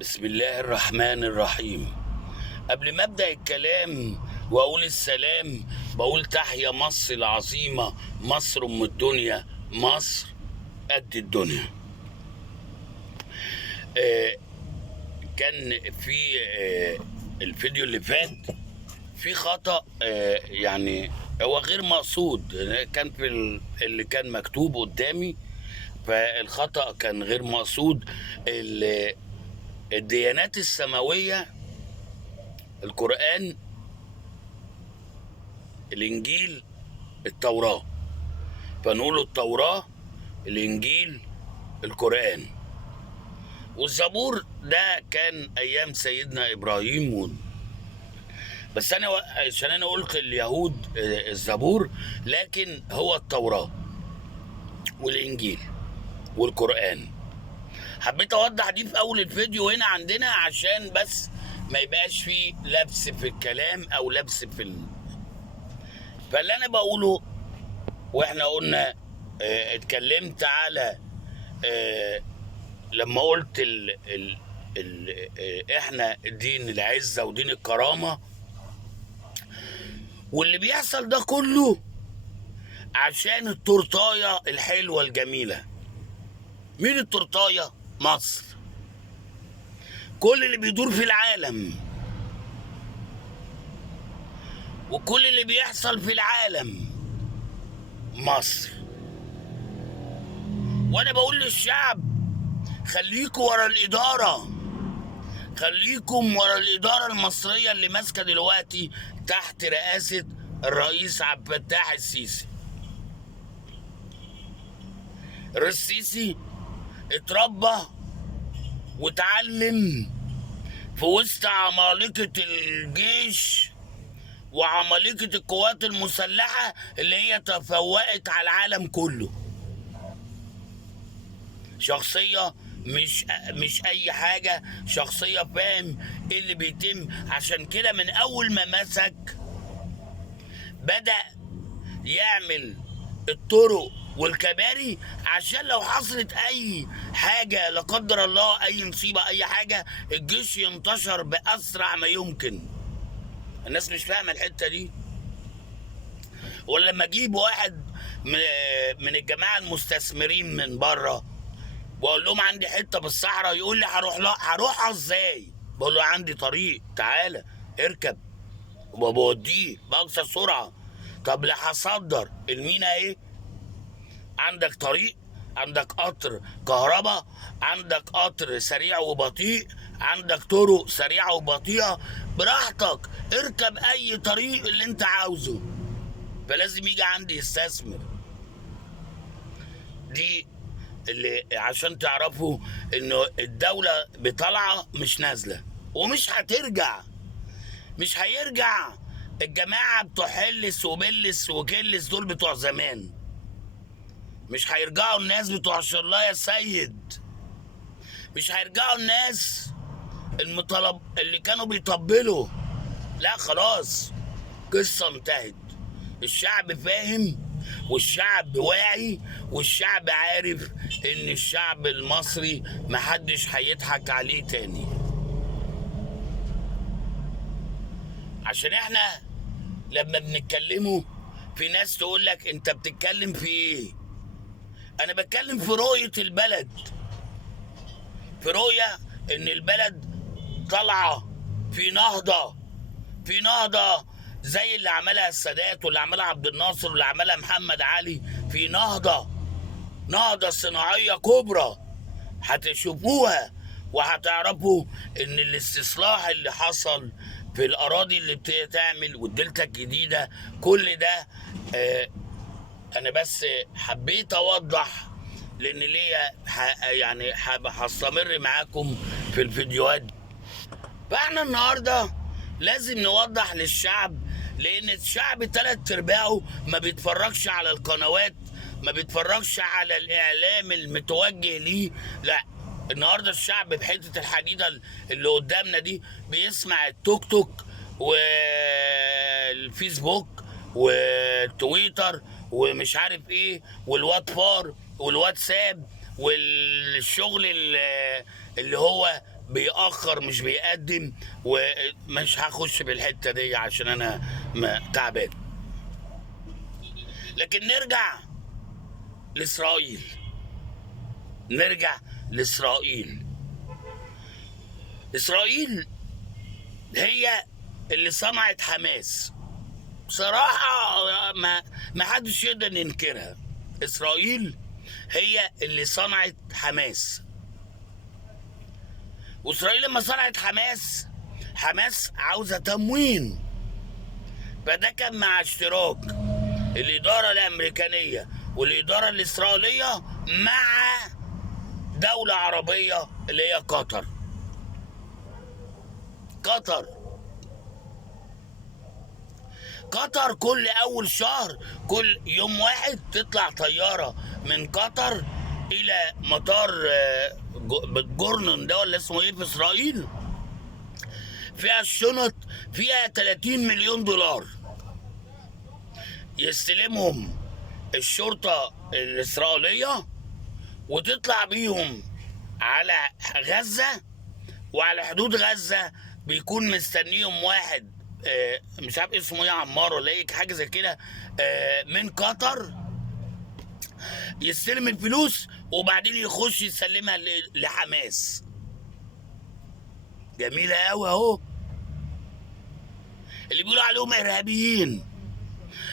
بسم الله الرحمن الرحيم. قبل ما ابدا الكلام واقول السلام بقول تحيا مصر العظيمه، مصر ام الدنيا، مصر قد الدنيا. آه كان في الفيديو اللي فات في خطأ، يعني هو غير مقصود. كان في اللي كان مكتوب قدامي، فالخطأ كان غير مقصود. الديانات السماوية، القرآن، الإنجيل، التوراة. فنقول التوراة، الإنجيل، القرآن. والزبور ده كان أيام سيدنا إبراهيم. بس أنا عشان أنا قلت اليهود الزبور، لكن هو التوراة والإنجيل والقرآن. حبيت أوضح دي في أول الفيديو هنا عندنا عشان بس ما يبقاش فيه لبس في الكلام أو لبس فاللي أنا بقوله. واحنا قلنا اتكلمت على لما قلت احنا دين العزة ودين الكرامة، واللي بيحصل ده كله عشان التورتاية الحلوة الجميلة. مين التورتاية؟ مصر. كل اللي بيدور في العالم وكل اللي بيحصل في العالم مصر. وانا بقول للشعب خليكوا ورا الإدارة، خليكم ورا الإدارة المصرية اللي ماسكة دلوقتي تحت رئاسة الرئيس عبد الفتاح السيسي. الرئيس السيسي اتربى واتعلم في وسط عمالقة الجيش وعمالقة القوات المسلحة اللي هي تفوقت على العالم كله. شخصية مش أي حاجة، شخصية فاهم ايه اللي بيتم. عشان كده من أول ما مسك بدأ يعمل الطرق والكباري عشان لو حصلت اي حاجة لا قدر الله، اي مصيبة، اي حاجة، الجيش ينتشر باسرع ما يمكن. الناس مش فاهمة الحتة دي. ولما اجيب واحد من الجماعة المستثمرين من بره واقول لهم عندي حتة بالصحراء، يقول لي هروحها ازاي؟ بقول له عندي طريق، تعالى اركب وبوديه باقصى سرعة. طب لا هصدر المينا ايه؟ عندك طريق، عندك قطر كهرباء، عندك قطر سريع وبطيء، عندك طرق سريعة وبطيئة، براحتك اركب اي طريق اللي انت عاوزه. فلازم يجي عندي يستثمر. دي اللي عشان تعرفوا انه الدولة بطلعة مش نازلة ومش هترجع، مش هيرجع. الجماعة بتوع حلس وبلس وكلس دول بتوع زمان، مش هيرجعوا. الناس بتوع الله يا سيد مش هيرجعوا. الناس اللي كانوا بيطبلوا، لا خلاص، قصة انتهت. الشعب فاهم والشعب واعي والشعب عارف ان الشعب المصري محدش هيضحك عليه تاني. عشان احنا لما بنتكلموا في ناس تقول لك انت بتتكلم في ايه؟ انا بتكلم في رؤية البلد، في رؤية ان البلد طالعة في نهضة، في نهضة زي اللي عملها السادات واللي عملها عبد الناصر واللي عملها محمد علي. في نهضة، نهضة صناعية كبرى هتشوفوها وهتعرفوا ان الاستصلاح اللي حصل في الاراضي اللي بتعمل والدلتا الجديدة كل ده. انا بس حبيت اوضح لان ليا يعني هستمر معاكم في الفيديوهات. فاحنا النهارده لازم نوضح للشعب، لان الشعب 3/4 ما بيتفرجش على القنوات، ما بيتفرجش على الاعلام المتوجه ليه. لا، النهارده الشعب بحته الحديده اللي قدامنا دي بيسمع التوك توك والفيسبوك والتويتر ومش عارف ايه والواتفار والواتساب والشغل اللي هو بيأخر مش بيقدم، ومش هخش بالحته دي عشان انا تعبان. لكن نرجع لاسرائيل. نرجع لاسرائيل. اسرائيل هي اللي صنعت حماس. بصراحه ما حدش يقدر ينكرها. اسرائيل هي اللي صنعت حماس. واسرائيل لما صنعت حماس عاوزه تموين، فده كان مع اشتراك الاداره الامريكانيه والاداره الاسرائيليه مع دوله عربيه اللي هي قطر. قطر كل اول شهر، كل يوم واحد تطلع طياره من قطر الى مطار جورنون ده ولا اسمه ايه في اسرائيل، فيها الشنط، فيها 30 مليون دولار يستلمهم الشرطه الاسرائيليه، وتطلع بيهم على غزه. وعلى حدود غزه بيكون مستنيهم واحد مش عارف اسمه ايه، عمار ولا ايه حاجه زي كده، من قطر، يستلم الفلوس وبعدين يخش يسلمها لحماس. جميله قوي اهو. اللي بيقولوا عليهم ارهابيين،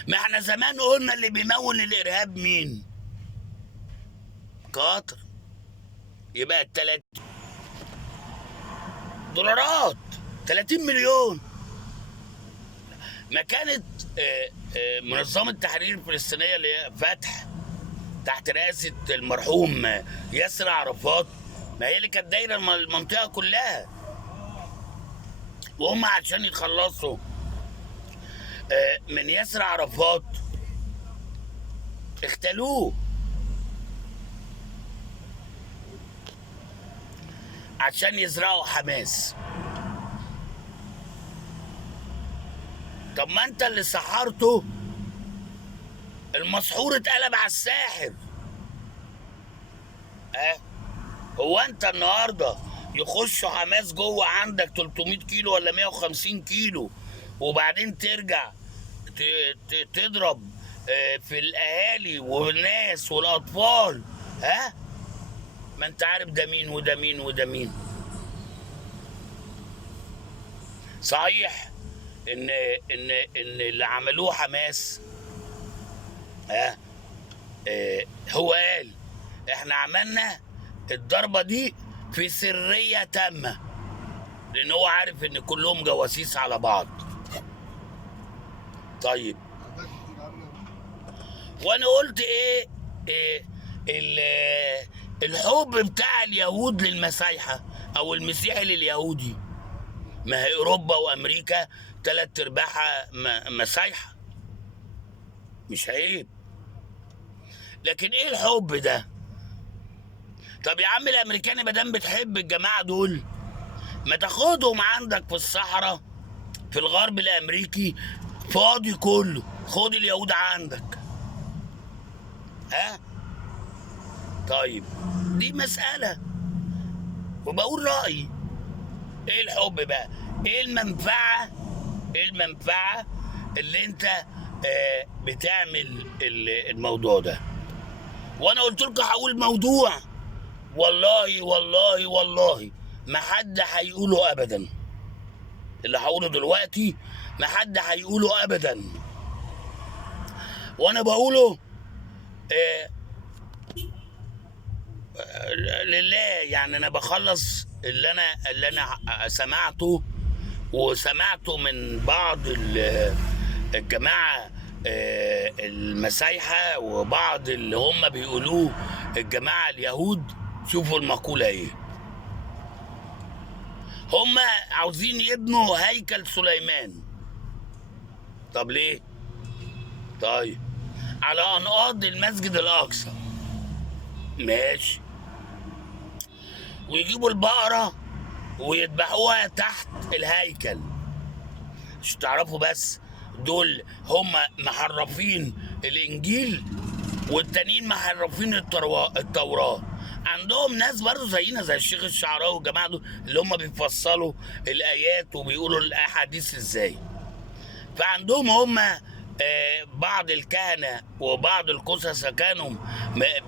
ما احنا زمان قلنا اللي بيمول الارهاب مين؟ قطر. يبقى $30 مليون. ما كانت منظمة التحرير الفلسطينية اللي هي فتح تحت رئاسة المرحوم ياسر عرفات، ما هي اللي كانت دايرة المنطقة كلها، وهم عشان يتخلصوا من ياسر عرفات اختلوه عشان يزرعوا حماس. طب ما انت اللي سحرته، المسحور اتقلب على الساحر. هو انت النهارده يخشوا حماس جوه عندك 300 كيلو ولا 150 كيلو، وبعدين ترجع تضرب في الاهالي والناس والاطفال؟ ما انت عارف ده مين وده مين وده مين. صحيح ان اللي عملوه حماس هو قال احنا عملنا الضربه دي في سريه تامه، لان هو عارف ان كلهم جواسيس على بعض. طيب وانا قلت ايه الحب بتاع اليهود للمسيحة او المسيحي لليهودي؟ ما هي اوروبا وامريكا 3/4 مسيحة، مش عيب. لكن ايه الحب ده؟ طب يا عم الامريكاني ما دام بتحب الجماعة دول، ما تاخدهم عندك في الصحراء في الغرب الامريكي فاضي كله، خد اليهود عندك. طيب دي مسألة وبقول رأيي. ايه الحب بقى؟ ايه المنفعة اللي انت بتعمل الموضوع ده؟ وانا قلت لكم هقول موضوع، والله ما حد هيقوله ابدا. اللي هقوله دلوقتي ما حد هيقوله ابدا، وانا بقوله لله. يعني انا بخلص اللي انا سمعته، وسمعته من بعض الجماعه المسايحه، وبعض اللي هم بيقولوه الجماعه اليهود. شوفوا المقوله ايه، هم عاوزين يبنوا هيكل سليمان. طب ليه؟ طيب على انقاض المسجد الاقصى، ماشي، ويجيبوا البقرة ويذبحوها تحت الهيكل. مش تعرفوا بس دول هم محرفين الانجيل، والتانيين محرفين التوراة. عندهم ناس برضه زينا زي الشيخ الشعراوي والجماعه دول اللي هم بيفصلوا الايات وبيقولوا الاحاديث ازاي. فعندهم هم بعض الكهنه وبعض القسسه كانوا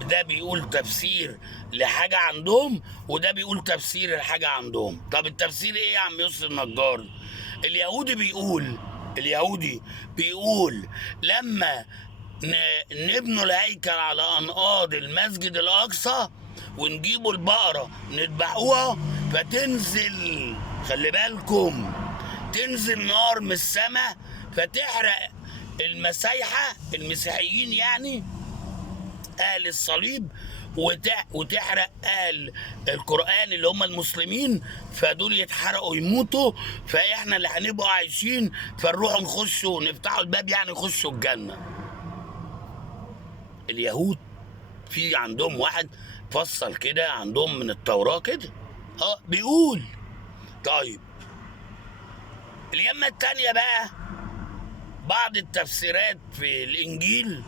ده بيقول تفسير لحاجه عندهم وده بيقول تفسير لحاجه عندهم. طب التفسير ايه يا عم يوسف النجار؟ اليهودي بيقول لما نبنوا الهيكل على انقاض المسجد الاقصى ونجيبوا البقره نذبحوها فتنزل، خلي بالكم، تنزل نار من السماء فتحرق المسيحيين يعني اهل الصليب، وتحرق اهل القران اللي هم المسلمين، فدول يتحرقوا يموتوا، فاحنا اللي هنبقوا عايشين فنروح نخشوا نفتحوا الباب يعني يخشوا الجنه. اليهود في عندهم واحد فصل كده عندهم من التوراه كده بيقول. طيب اليمة التانية بقى بعض التفسيرات في الانجيل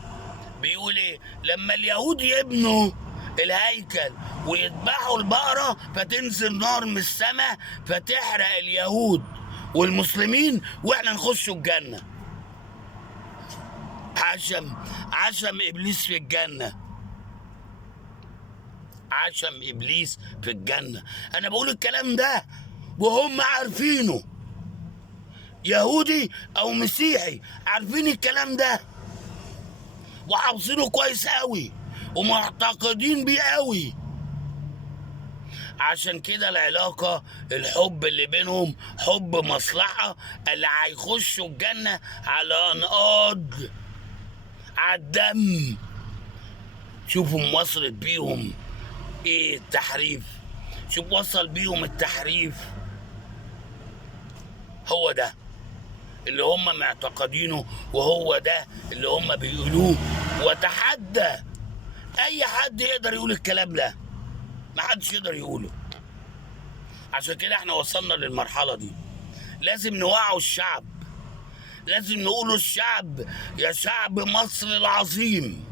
بيقول ايه؟ لما اليهود يبنوا الهيكل ويذبحوا البقرة فتنزل نار من السماء فتحرق اليهود والمسلمين واحنا نخشوا الجنة. عشم ابليس في الجنة، عشم ابليس في الجنة. انا بقول الكلام ده وهم عارفينه، يهودي او مسيحي عارفين الكلام ده وحافظينه كويس قوي ومعتقدين بيه قوي. عشان كده العلاقة الحب اللي بينهم حب مصلحة، اللي هيخشوا الجنة على انقاض على الدم. شوفوا وصلت بيهم ايه التحريف، شوف وصل بيهم التحريف. هو ده اللي هم معتقدينه وهو ده اللي هم بيقولوه، وتحدى اي حد يقدر يقول الكلام ده، ما حدش يقدر يقوله. عشان كده احنا وصلنا للمرحلة دي، لازم نوعوا الشعب، لازم نقولوا الشعب يا شعب مصر العظيم،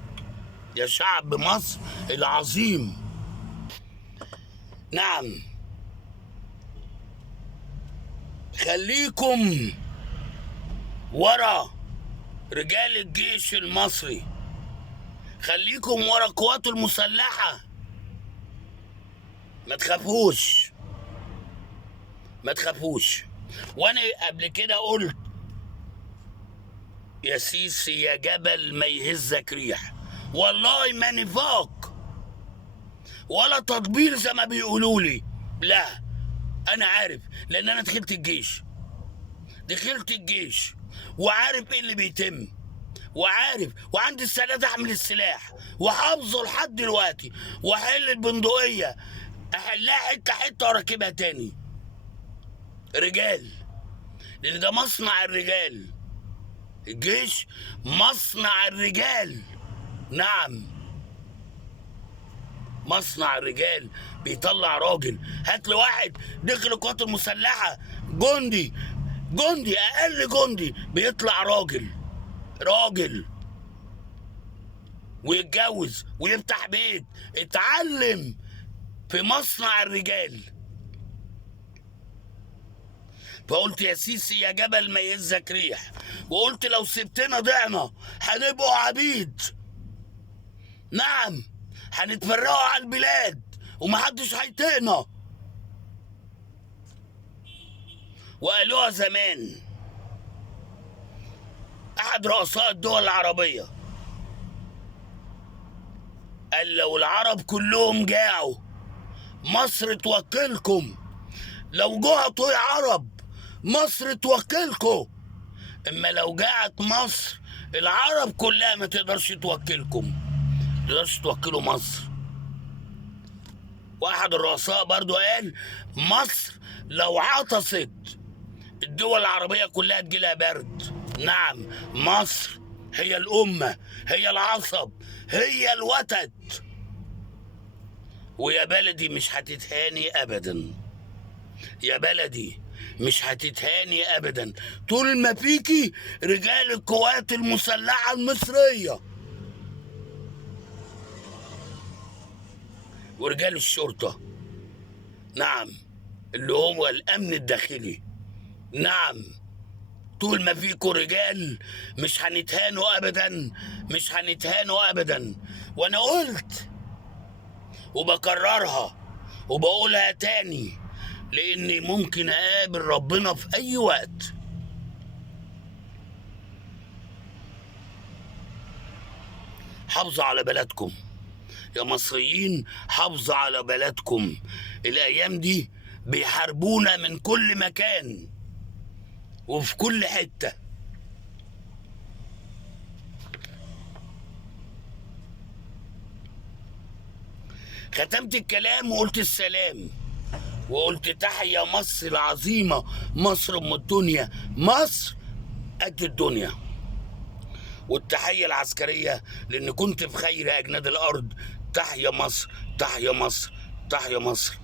يا شعب مصر العظيم. نعم، خليكم ورا رجال الجيش المصري، خليكم ورا قواته المسلحة، ما تخافوش ما تخافوش. وانا قبل كده قلت يا سيسي يا جبل ما يهزك ريح، والله ما نفاق ولا تطبيل زي ما بيقولوا لي، لا انا عارف، لان انا دخلت الجيش وعارف ايه اللي بيتم، وعارف وعندي استعداد احمل السلاح وحافظه لحد دلوقتي، واحل البندقيه احلها حته حته واركبها تاني. رجال، لان ده مصنع الرجال، الجيش مصنع الرجال. نعم، مصنع الرجال بيطلع راجل. هات لي واحد دخل القوات المسلحه جندي اقل جندي بيطلع راجل ويتجوز ويفتح بيت، اتعلم في مصنع الرجال. فقلت يا سيسي يا جبل ما يهزك ريح، وقلت لو سبتنا ضعنا هنبقوا عبيد. نعم، هنتفرقوا على البلاد ومحدش هيطيقنا. وقالوها زمان احد رؤساء الدول العربية، قال لو العرب كلهم جاعوا مصر توكلكم، لو جعتوا يا عرب مصر توكلكم، اما لو جاعت مصر العرب كلها ما تقدرش توكلكم، ما تقدرش توكلوا مصر. واحد الرؤساء برضو قال مصر لو عطست الدول العربية كلها تجيلها برد. نعم، مصر هي الأمة، هي العصب، هي الوتد، ويا بلدي مش هتتهاني أبدا، يا بلدي مش هتتهاني أبدا طول ما فيكي رجال القوات المسلحة المصرية. ورجال الشرطة، نعم، اللي هو الأمن الداخلي، نعم، طول ما فيكوا رجال مش هنتهانوا أبدا، مش هنتهانوا أبدا. وأنا قلت وبكررها وبقولها تاني، لأني ممكن أقابل ربنا في أي وقت. حافظوا على بلدكم يا مصريين، حافظوا على بلدكم. الأيام دي بيحاربونا من كل مكان وفي كل حتة. ختمت الكلام وقلت السلام، وقلت تحيا مصر العظيمة، مصر أم الدنيا، مصر قد الدنيا. والتحية العسكرية لأن كنت في خير أجناد الأرض. تحيا مصر، تحيا مصر، تحيا مصر.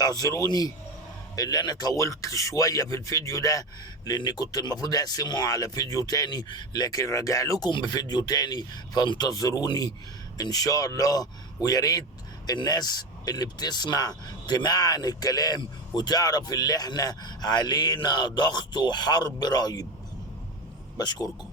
اعذروني اللي أنا طولت شوية في الفيديو ده، لأني كنت المفروض أقسمه على فيديو تاني، لكن راجع لكم بفيديو تاني، فانتظروني إن شاء الله. ويا ريت الناس اللي بتسمع تمعن الكلام وتعرف اللي احنا علينا ضغط وحرب رهيب. بشكركم.